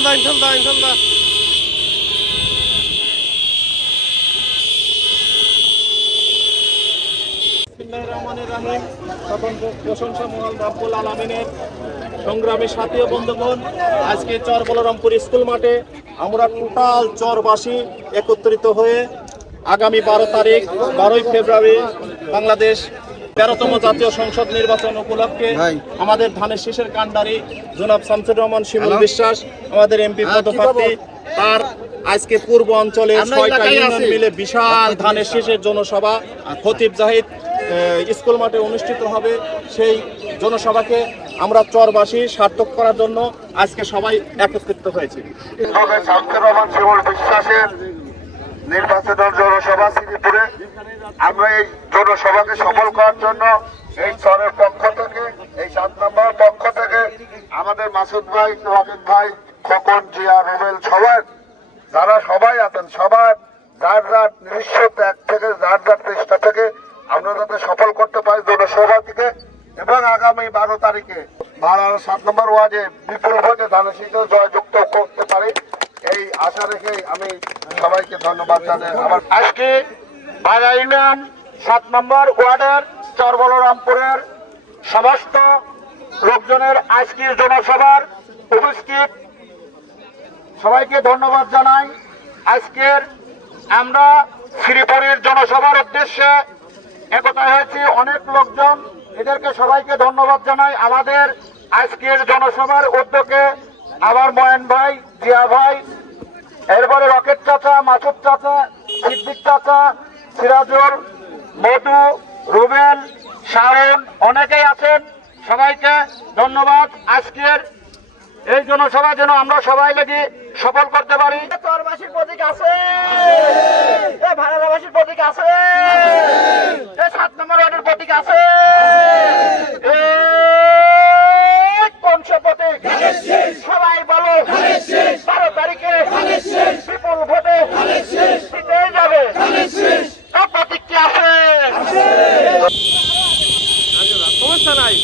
ইনশাল্লাহ ইনশাল্লাহ ইনশাল্লাহ বিসমিল্লাহির রহমানির প্রশংসা মহান রব্বুল আলমিনের সংগ্রামী আজকে চর বলরামপুর স্কুল মাঠে আমরা টোটাল চরবাসী একত্রিত হয়ে আগামী বারো তারিখ, বারোই ফেব্রুয়ারি বাংলাদেশ তেরোতম জাতীয় সংসদ নির্বাচন উপলক্ষে আমাদের ধানের শীষের কাণ্ডারি জনাব শামসুর রহমান শিমুল বিশ্বাস আমাদের এমপি পদপ্রার্থী তার আজকে পূর্ব অঞ্চলে ছয়টা ইউনিয়ন মিলে বিশাল ধানের শীষের জনসভা খতিব জাহিদ স্কুল মাঠে অনুষ্ঠিত হবে। সেই জনসভাকে আমরা চরবাসী সার্থক করার জন্য আজকে সবাই একত্রিত হয়েছি তবে শামসুর রহমান শিমুল বিশ্বাসের নির্বাচনের জনসভা শ্রীপুরে। আমরা এই জনসভাকে সফল করার জন্য এই চরের পক্ষ থেকে, এই সাত নম্বর পক্ষ থেকে আমাদের মাসুদ ভাই ওয়াকিদ ভাই, খোকন, জিয়া, রুবেল সবাই, যারা সবাই আছেন, সবার যার যার নিজস্ব ত্যাগ থেকে, যার যার চেষ্টা থেকে আমরা যাতে সফল করতে পারি জনসভা থেকে। এবং আগামী বারো তারিখে সাত নম্বর ওয়ার্ডে বিপুল ভোটে ধানসিংহ জয়যুক্ত করতে পারি। এই আশা রেখে আমি সবাইকে ধন্যবাদ জানাই। আমার আজকে বাগা ইউনিয়ন সাত নম্বর ওয়ার্ডের চরবলরামপুরের সমস্ত লোকজনের আজকের জনসভার উপস্থিত। সবাইকে ধন্যবাদ জানাই। আজকের আমরা শ্রীপুরের জনসভার উদ্দেশ্যে একতা হয়েছি অনেক লোকজন। এদেরকে সবাইকে ধন্যবাদ জানাই। আমাদের আজকের জনসভার উদ্যোগে আমার ময়ন ভাই, জিয়া ভাই এরপরে রকেট চাচা, মাসুদ চাচা, সিদ্দিক চাচা, সিরাজুল, মধু, রুবেল শাহন অনেকেই আছেন। সবাইকে ধন্যবাদ। আজকের এই জনসভা যেন আমরা সবাই লেগে সফল করতে পারি। চরবাসীর প্রতীক আছে ভাড়াবাসীর প্রতীক আছে এ সাত নম্বর ওয়ার্ডের প্রতীক আছে এ কোন সে প্রতীক সবাই বলো বারো তারিখে বিপুল ভোটে জিতেই যাবে সব প্রতীক কি আছে সমস্যা নাই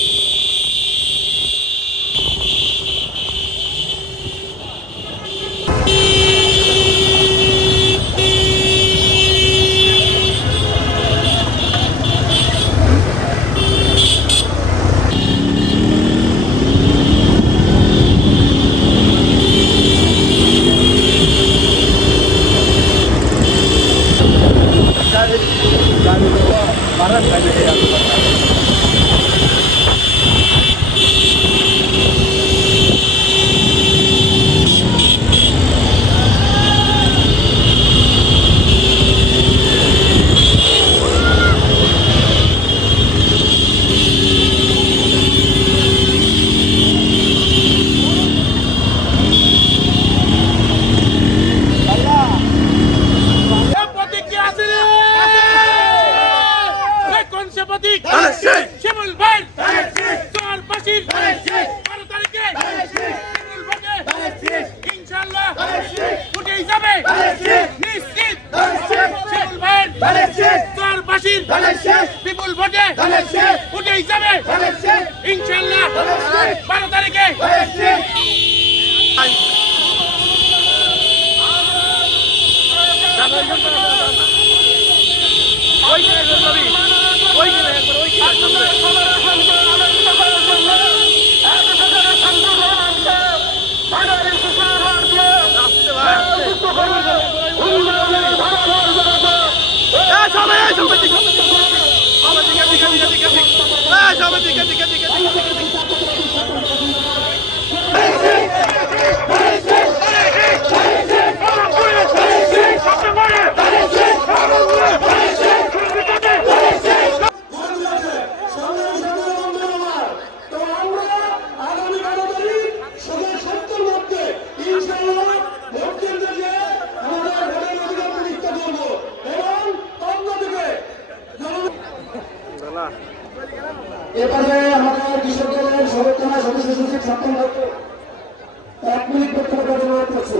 প্রতীক কি আছে রে এই কোন সে প্রতীক শিমুল ভাই চর বাসির বারো তারিখে শিমুল ভোটে ইনশাল্লাহ উঠেই যাবে নিশ্চিত শিমুল ভাই চর বাসির বিপুল ভোটে উঠেই যাবে ইনশাল্লাহ বারো তারিখে এবারে আমাদের কৃষক দলের সর্বোত্তমা সদস্য সচিব সপ্তম এক মিনিট বক্তব্য দেওয়ার করছি।